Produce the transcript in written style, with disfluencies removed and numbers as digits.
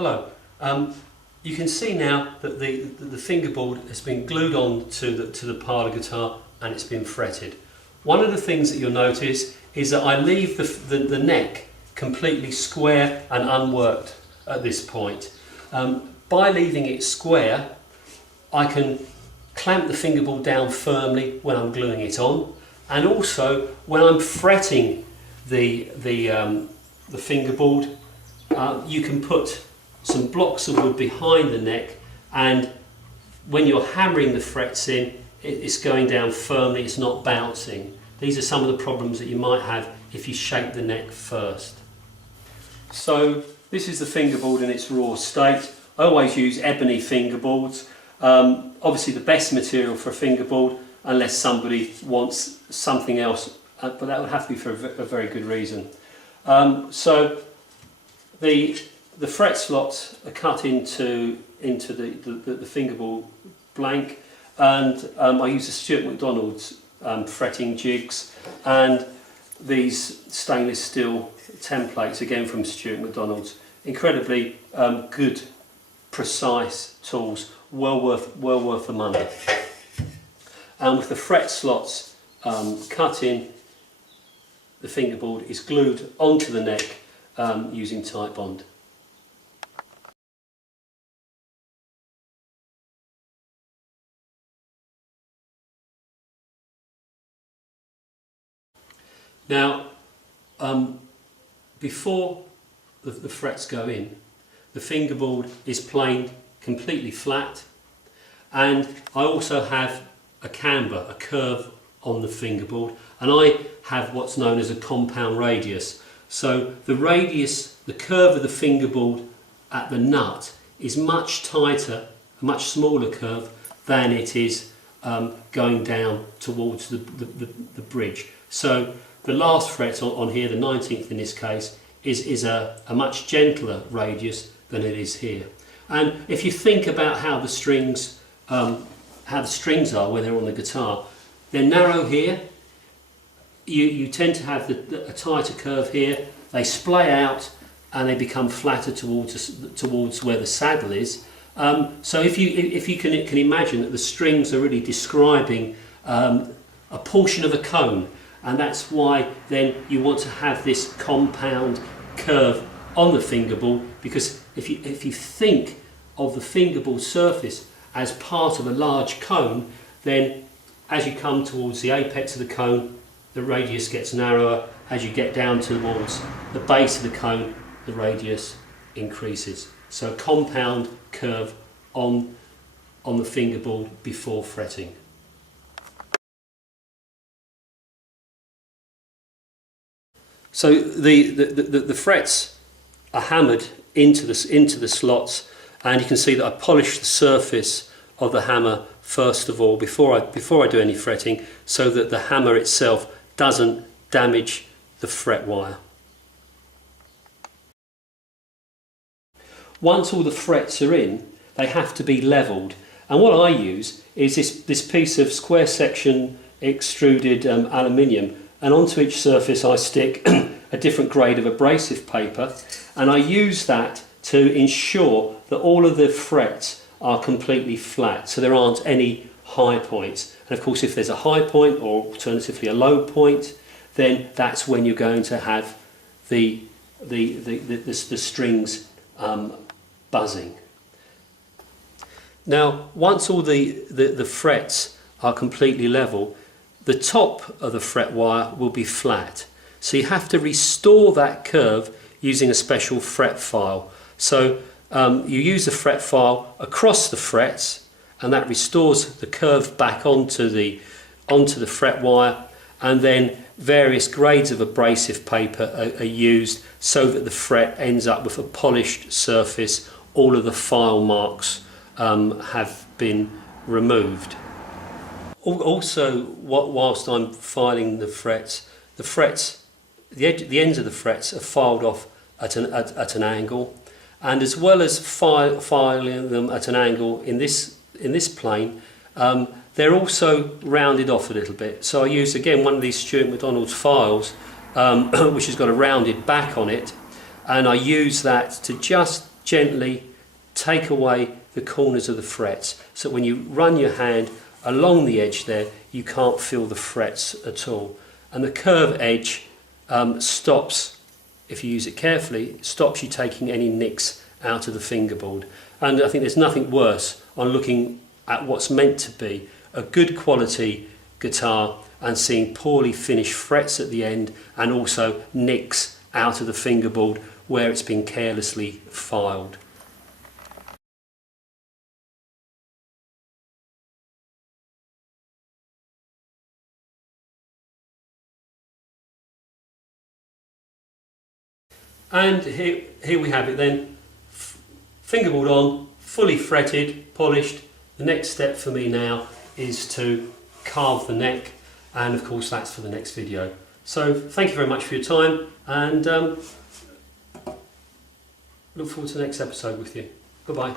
Hello. You can see now that the fingerboard has been glued on to the Parlour guitar and it's been fretted. One of the things that you'll notice is that I leave the neck completely square and unworked at this point. By leaving it square, I can clamp the fingerboard down firmly when I'm gluing it on, and also when I'm fretting the fingerboard, you can put some blocks of wood behind the neck, and when you're hammering the frets in, it's going down firmly, it's not bouncing. These are some of the problems that you might have if you shape the neck first. So this is the fingerboard in its raw state. I always use ebony fingerboards. Obviously the best material for a fingerboard, unless somebody wants something else, but that would have to be for a very good reason. So the fret slots are cut into the fingerboard blank, and I use the Stuart McDonald's fretting jigs and these stainless steel templates, again from Stuart McDonald's. Incredibly good, precise tools, well worth the money. And with the fret slots cut in, the fingerboard is glued onto the neck using tight bond. Now, before the frets go in, the fingerboard is planed completely flat, and I also have a camber, a curve on the fingerboard, and I have what's known as a compound radius. So the radius, the curve of the fingerboard at the nut is much tighter, a much smaller curve than it is going down towards the bridge. So the last fret on here, the 19th in this case, is a much gentler radius than it is here. And if you think about how the strings are when they're on the guitar, they're narrow here. You tend to have a tighter curve here. They splay out and they become flatter towards where the saddle is. So if you can imagine that the strings are really describing a portion of a cone, and that's why then you want to have this compound curve on the fingerboard, because if you think of the fingerboard surface as part of a large cone, then as you come towards the apex of the cone, the radius gets narrower. As you get down towards the base of the cone, the radius increases. So a compound curve on the fingerboard before fretting. So the frets are hammered into the slots, and you can see that I polish the surface of the hammer first of all before I do any fretting, so that the hammer itself doesn't damage the fret wire. Once all the frets are in, they have to be levelled, and what I use is this piece of square section extruded aluminium, and onto each surface I stick a different grade of abrasive paper, and I use that to ensure that all of the frets are completely flat, so there aren't any high points. And of course, if there's a high point, or alternatively a low point, then that's when you're going to have the strings buzzing. Now, once all the frets are completely level, the top of the fret wire will be flat. So you have to restore that curve using a special fret file. So you use the fret file across the frets, and that restores the curve back onto the fret wire, and then various grades of abrasive paper are used so that the fret ends up with a polished surface. All of the file marks have been removed. Also, whilst I'm filing the ends of the frets are filed off at an angle, and as well as filing them at an angle in this plane, they're also rounded off a little bit. So I use again one of these Stuart McDonald's files, which has got a rounded back on it, and I use that to just gently take away the corners of the frets, so when you run your hand along the edge there, you can't feel the frets at all. And the curve edge stops, if you use it carefully, it stops you taking any nicks out of the fingerboard. And I think there's nothing worse on looking at what's meant to be a good quality guitar and seeing poorly finished frets at the end, and also nicks out of the fingerboard where it's been carelessly filed. And here we have it then, fingerboard on, fully fretted, polished. The next step for me now is to carve the neck, and of course that's for the next video. So thank you very much for your time, and look forward to the next episode with you. Bye bye.